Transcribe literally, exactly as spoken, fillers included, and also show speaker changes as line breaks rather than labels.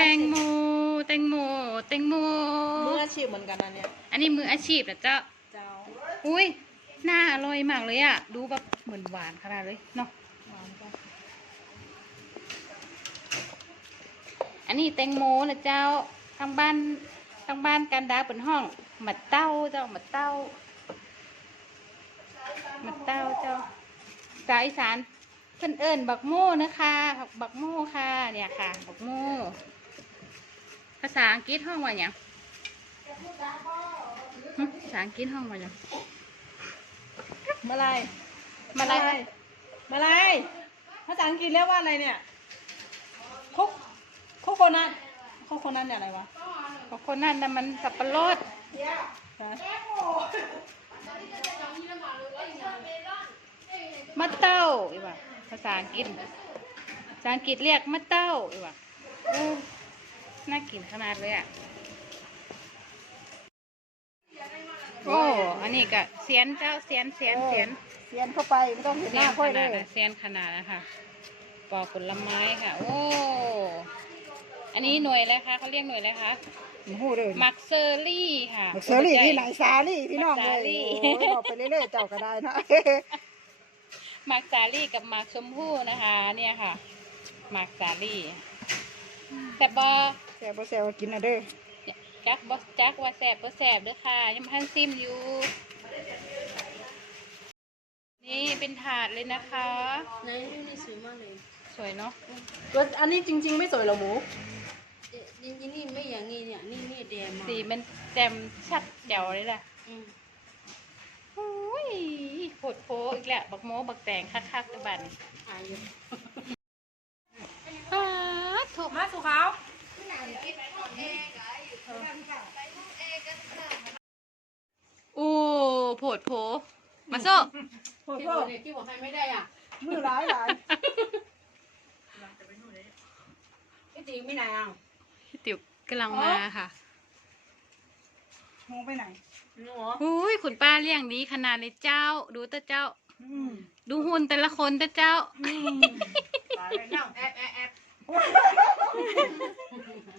งโมแตงโมแตงโม
มืออาชีพเหมือนกันนะเนี่ย
อันนี้มืออาชีพนะเจ้า
เจ้า
อุ้ยน่าอร่อยมากเลยอ่ะดูแบบเหมือนหวานขนาดเลยเนาะอันนี้แตงโมนะเจ้าทางบ้านทางบ้านกันดาเป็นห้องหมัดเต้าเจ้าหมัดเต้าหมัดเต้าเจ้าสายอีสานเพิ่นเอิญบักโม่นะคะบักโม่ค่ะเนี่ยค่ะบักโม่ภาษาอังกฤษห้องว่าอย่างภาษาอังกฤษห้องว่าอย่าง
มาลาย
มาอะไร
มาลายภาษาอังกฤษเรียกว่าอะไรเนี่ยโคโคโคนัทโคโคนัทเนี่ยอะไรวะ
บางคนนั่นน่ะมันสับปะรดมะเต้าอีกว่าภาษาอังกฤษภาษาอังกฤษเรียกมะเต้าอีกว่าโอ้น่ากินขนาดเลยอ่ะโอ้อันนี้ก็เสียนเจ้าเสียนเสียนเสียน
เสียนเข้าไปไม่ต้องเห็นห
เสีย
น้านค่อย
ข
เล
นาด
ย
นะเสียนขนาดนะคะปอกผลไม้ค่ะโอ้อันนี้หน่วยอะไรคะเขาเรียกหน่วยอะไรคะ
โอ้โหเลย
มักเซอรี่ค่ะ
มักเซอรี่ที่ไหนซาลี่พี่น้องเลย
มักซาลี่
โอ้ยบอกไปเรื่อยๆเจ้าก็ได้นะ
มักสาลี่กับมักชมพู่นะคะ เนี่ยค่ะมักสาลี่แซ่บบอ
แซวบ่แซวกินนะเด้อ
จักบอสจักว่าแซ่บบ่แซ่บเด้อค่ะยังพันซิมอยู่ นี่เป็นถาดเลยนะคะ
ไหนนี่นี่สวยมากเลย
สวยเนาะ
ก็อันนี้จริง ๆ ไม่สวยหรอหมู
เอ๊ะนี่นี่นี่ไม่อย่างนี้เนี่ยนี่นี่แดงมา
สีมันแจ่มชัดแจ๋วเลยล่ะ
อืม
โอ้ยโผดโพอีกแล้วบักโมบักแตงคักๆตะบัน
หายอยู่
ป๊าดโถ
มาสุขาว
โอ้โผดโพมาโซ่
โอ้
ที่
โห
บอกเนี่ยที่บอกให้ไม่ได้อ่ะ
มือร้ายหลาย
พี่ตีไม่ไหนอ่ะ
พี่ติ๋วกำลังมาค่ะ
มองไปไหน
หนูเหรอ
อุ้ยคุณป้าเลี้ยงดีขนาดเลยเจ้า ดูแต่เจ้า
อืม
ดูหุ่นแต่ละคนแต่เจ้า
ตายแล้วนั่งแอบแอบแอบ